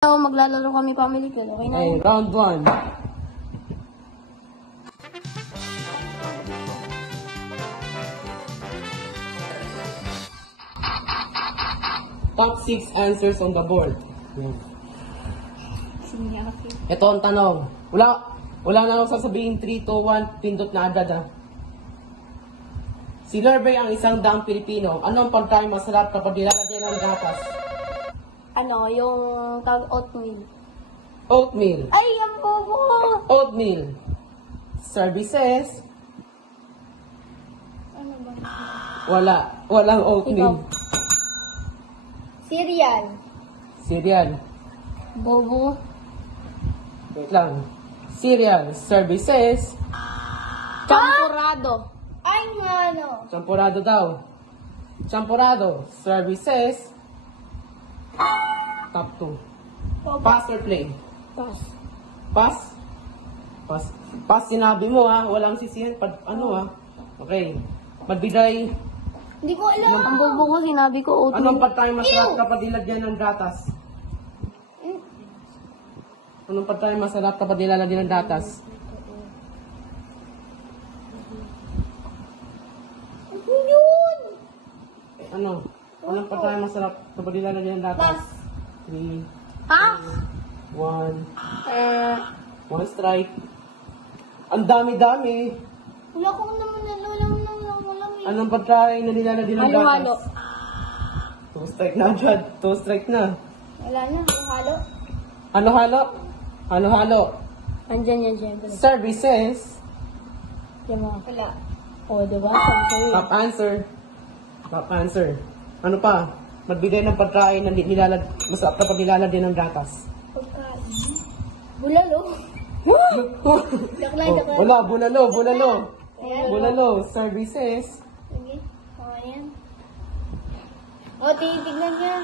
Maglalaro kami family ko. Okay na? Okay, round 1. Top 6 answers on the board. Ito ang tanong. Wala na akong sasabihin 3, 2, 1, pindot na agad ha. Si Lurby ang isang daang Pilipino. Anong pagkain masarap kapag nilalagyan ng gatas? Yung oatmeal. Oatmeal. Ay, ang bobo! Oatmeal. Services. Ano ba? Walang oatmeal. Cereal. Cereal. Bobo. Wait lang. Cereal. Services. Champurado. Ay, Champurado daw. Champurado. Services. Top 2. Pass or play? Pass. Pass? Pass. Pass sinabi mo ha. Walang sisihan. Okay. Magbigay. Hindi ko alam. Ang bobo ko, sinabi ko oatmeal. Anong pagkain masarap kapag nilagyan ng gatas? Anong pagkain masarap kapag nilalagyan ng gatas? Yun! Anong pagkain masarap kapag nilalagyan ng gatas? Pass. 3, Ha? 1, 1 strike. Ang dami-dami. Wala ko naman nalang. Anong pagkain na nilalagyan ng Halo-halo. gatas? 2 strike na agad. 2 strike na. Wala na, halo. Halo-halo? Halo-halo. Andyan yan, syempre. Services. Wala. O, diba? Sabi sa'yo. Top answer. Top answer. Ano pa? Magbigay ng pagkain na masarap kapag nilalagyan ng gatas. Pagkain. Bulalo. Joke lang. Wala, bulalo. Ayan. Bulalo. Services. Sige. Ayan. O, titignan niya.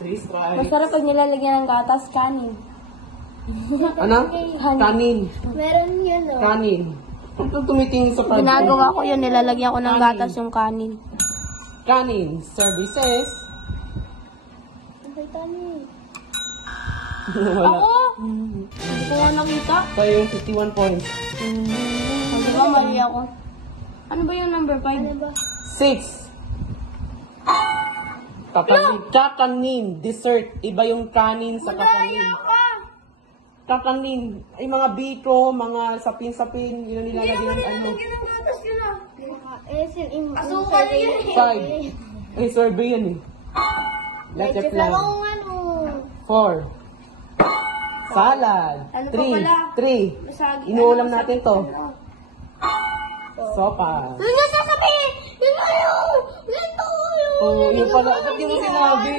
3 strikes. Masarap pag nilalagyan ng gatas, kanin. Ano? Kanin. Meron yan, o. Kanin. Kung tumitingin sa front. Ginagawa ko yun, nilalagyan ko ng gatas yung kanin. Kanin. Services. Okay, kanin. Wala. Ako? Hindi ko nga nakita. Sa'yo yung 51 points. Di ba, mali ako? Ano ba yung number 5? Ano ba? 6. Kakanin. Dessert. Iba yung kanin sa kakanin. Kakanin. Ay, mga biko, mga sapin-sapin. Yun ang nilalagay ng ano. Asukal yun eh. 5. Ay, survey yan eh. Let it plan. 4. Salad. Ano pa pala? 3. Masagi. Inuulam natin to. Sopa. Yun yung sasabihin! Yun na yun! Yun to! Oh, yun pala. Ba't di mo sinabi?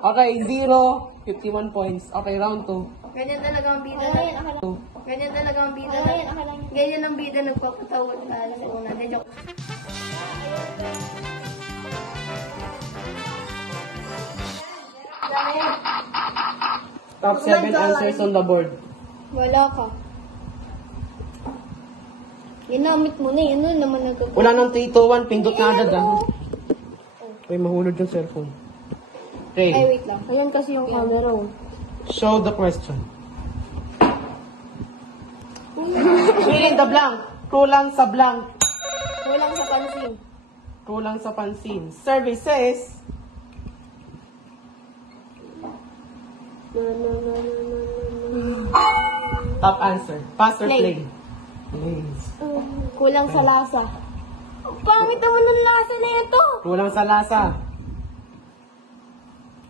Okay, 0. 51 points. Okay, round 2. Ganyan talaga ang bida. Ganyan talaga ang bida. Ganyan ang bida nagpapatawad na sa una. Joke. Top 7 answers on the board. Wala ka. Ginamit mo na yun. Ano naman nagkakaroon? Wala nang 3, 2, 1. Pindot na agad ah. Uy, mahulog yung cellphone. Ay, Okay. wait lang. Ayan kasi yung camera. Oh. Show the question. Fill in the blank. Kulang sa blank. Kulang sa pansin. Kulang sa pansin. Services. Top answer. Pass or Play. play? Please. Kulang sa lasa. Ang pangit naman ng lasa na ito. Kulang sa lasa.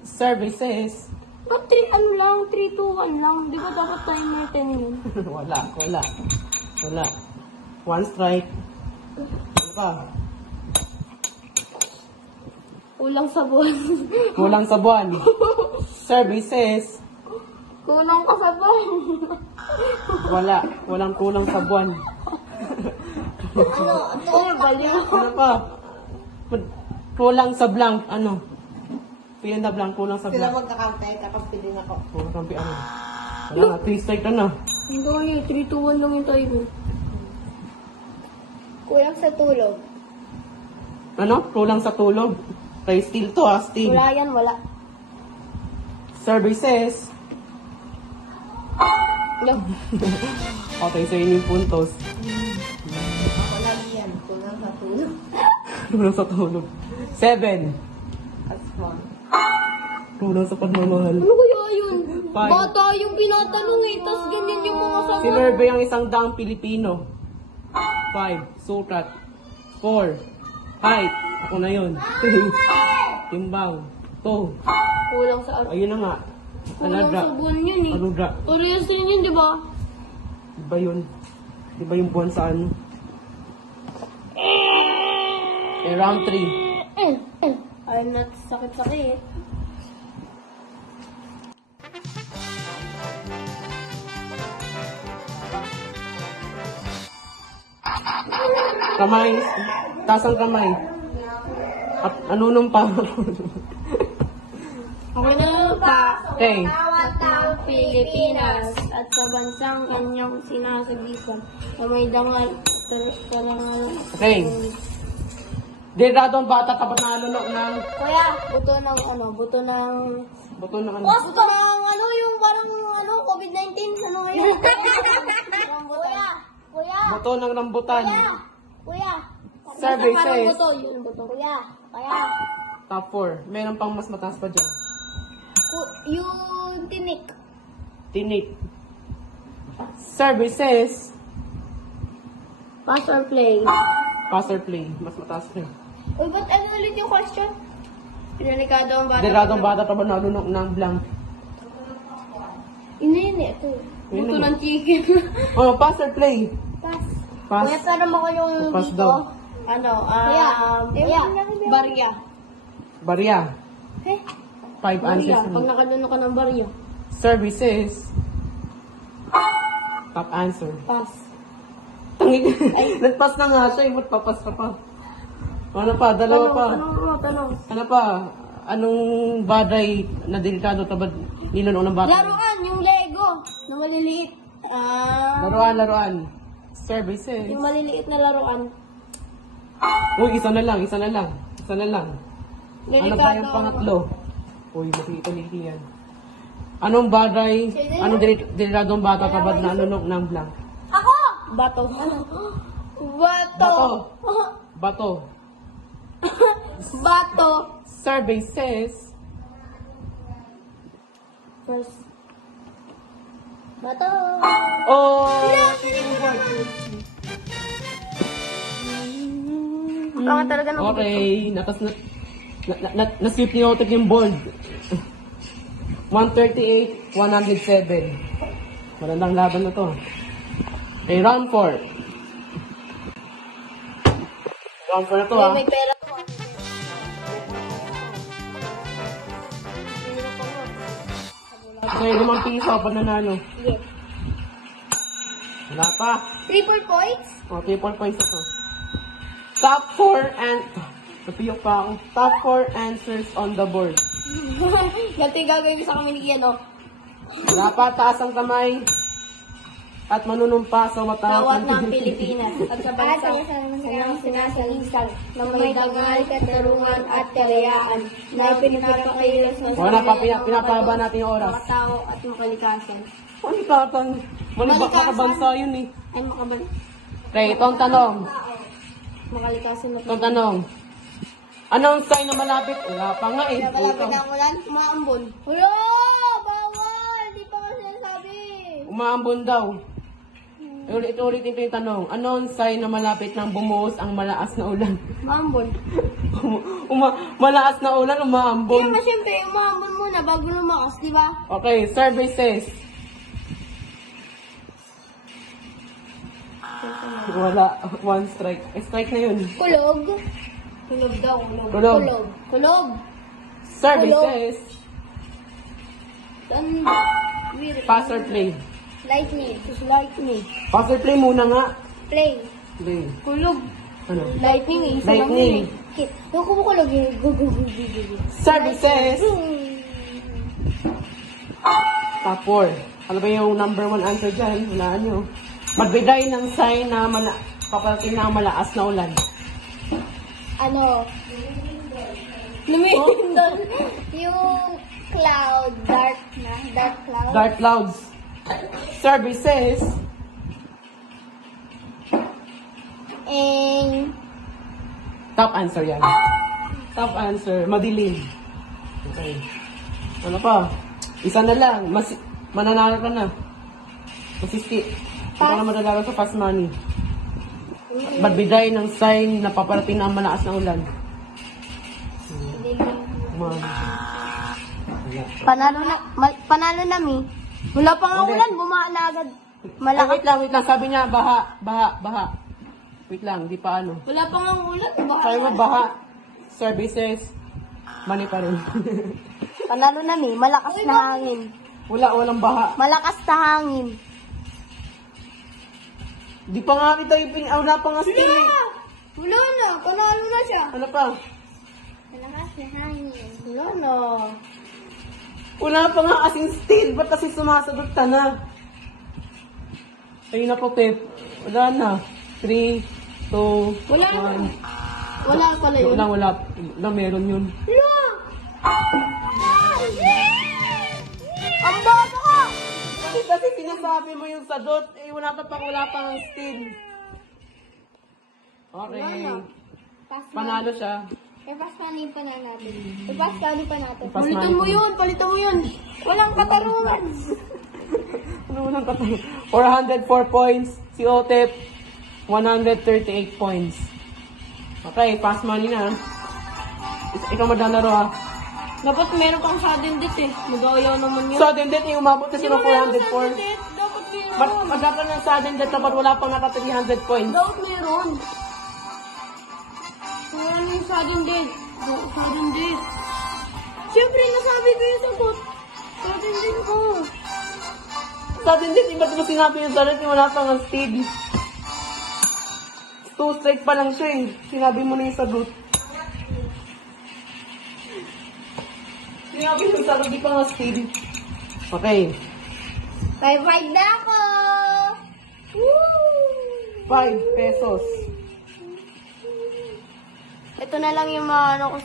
Services. Ba't 3 lang? 3, 2, 1 lang. Di ba dapat time natin yun? Wala. 1 strike. Ano pa? Kulang sa buwan. Kulang sa buwan. Services. Kulang ka sa buwan. Wala. Walang kulang sa buwan. Ano baliw? Ano pa? Kulang sa blank. Ano? Fill in the blank. Kulang sa Sila blank. magkakantay, tapos pili na ko. Kulang kampi ano? Wala na. 3 strike ka na. Hindi, 3, 2, 1 lang yung tayo. Kulang sa tulog. Ano? Kulang sa tulog. Kay steel to ah. Steel. Wala yan, wala. Services. No. Okay, so yun yung puntos. Ako lagi yan. Kulang sa tulog. Tulong sa tulog. 7. Aswang. Tulong sa pagmamahal. Ano kaya yun? 5. Bata yung pinatanong eh, tas ganyan yung mga sagot. Sinurvey ang 100 Pilipino. 5. Sukat. 4. Height. Ako na yun. 3. Timbang. 2. Kulang sa Ayun na nga. Kulang Aladra. sa buwan yun eh. Aludra. Tuloy din yun, di ba? Iba yun. Iba yung buwan sa ano. Round 3. Ay, sakit-sakit. Kamay. Taas ang kamay. At anunong pa. Okay na lang pa. Okay. Sa Pilipinas at sa bansang kanyang sinasagisan na may dangal karangal. Okay. Delgado ang bata kapag nalunok ng Kuya, buto ng ano, buto ng... buto ng ano. Buto ng ano, yung parang ano, COVID-19, ano ngayon? Kuya, Buto ng rambutan. kuya. Survey Parang says buto, yun ang buto. Kuya, top 4. Meron pang mas mataas pa dyan. yung tinik. Tinik. Services. Pass or play? Pass or play. Mas mataas pa yun. Uy, ba't ano ulit yung question? Pinalikado ang bata. Delgado ang bata kapag nalunok ng blank. Ini, ito. Yun Buto naman. ng chicken. Oh, pass or play. Pass. Pass. Kuya, pero ako yung Pass dito. daw. Ano, barya. Barya. Eh, 5 barya. answers. Pag nakaduno ka ng barya. Services. Top answer. Pass. Tangin. Nagpass na nga siya. Ba't papas ka pa? Ano pa? Dalawa pa. Tanong. Ano pa? Anong bagay na delikado tabad nilunok ng bata? Laruan, yung Lego. Na maliliit. Laruan. Services. Yung maliliit na laruan. Uy, isa na lang. Ano ba yung pangatlo? Uy, makikita yan. Anong bagay, anong delikadong bata tabad na nunok ng blank? Ako! Bato. Bato. Bato. Survey says, First. Bato. oh! Baka talaga ng Okay, na-sweep ni Otek yung bold. 138, 107. Magandang laban na to. Okay, round 4. Round 4 na to, ha? May pera. Okay, 5 piso, pananalo. Sige. Wala pa. 3 points? Okay, 4 points na to. Top 4 and... Napiyok pa ako. Top 4 answers on the board. Ganito yung gagawin ko sa kami ni Ian, oh. Wala pa, taas ang kamay. At manunumpa sa matawag Tawad ng Pilipinas at sa bansang kanyang sinasalisan na may dangal, katarungan at kalayaan na pinapakakilos ng Wala pa, pinapahaba natin yung oras. mga tao at makalikasan. Ano tatang? Malibak na kabansa yun eh. Ay, Okay, ito ang tanong. makalikasan na Ito ang tanong. Anong sign na malapit? Wala pa nga eh. Malapit ang ulan, umaambon. Wala! Bawal! Di pa nga sinasabi. Umaambon daw. Ulit-ulit ito yung tanong. Anong sign na malapit nang bumuhos ang malaas na ulan? Umaambon. Malaas na ulan, umaambon. Kaya siyempre, umaambon muna bago lumakas, di ba? Okay, services. Wala. 1 strike. Strike na yun. Kulog. Kulog daw. Kulog. Kulog. Services. Pass or play? Lightning. Lightning. Pass or play muna nga. Play. Play. Kulog. Ano? Lightning eh. Isa lang Lightning. yun eh. Yung kumukulog eh. Gu. Services. Top 4. Ano ba yung number 1 answer dyan? Walaan nyo. Magbigay ng sign na paparating na malaas na ulan. Ano? Lumilindol. Yung cloud, dark Dark cloud. Dark clouds. Services. And Top answer yan. Top answer. Madilim. Okay. Ano pa? Isa na lang. Mananalo ka na. Masisti. Ito na madadalo sa fast money. Magbigay ng sign na paparating na ang malakas na ulan. Man. panalo na mi. Wala pa nga Okay. ulan, bumaan na agad. Ay, wait lang. Sabi niya, baha. Wait lang, di pa ano. Wala pa nga ulan. Sabi mo, baha. Services. Money pa rin. Panalo na mi, malakas na hangin. Walang baha. Malakas na hangin. Di pa nga kita wala pa nga still eh. Wala na. Panalo na siya. Ano pa? Malakas na hangin. Wala na. Wala pa nga kasing still. Ba't kasi sumasagot ka na? Ayun na po, Pep. Wala na. 3, 2, Wala na. 1. Wala pala yun. Wala. Meron yun. Ang boto ko! Kasi sinasabi mo yung sagot, wala pa ang still. Okay. Panalo siya. I-pass money pa na natin. I-pass money pa natin. Pass Palitan mo yun. Palitan mo yun. Walang katarungan. Ano mo nang katay? 404 points. Si Otep, 138 points. Okay, pass money na. Ikaw maglalaro ha. Dapat meron pang sudden death eh. Mag-ayaw naman yun. Sudden death, yung umabot kasi ng 404. Sudden death. Dapat meron. Magkakaroon ng sudden death dapat wala pang naka 300 points. Dapat meron. Wala yung sudden death. Sudden death. Siyempre, nasabi ko yung sagot. Sudden death ko. Sudden death, iba't mo sinabi yung sudden death, wala pang ang speed. 2 strike pa lang siya eh. Sinabi mo na yung sagot. Sinabi mo yung sagot, di pa nga speed. Okay. 5-5 na ako! Woo! 5 pesos. Ito na lang yung mga ano ko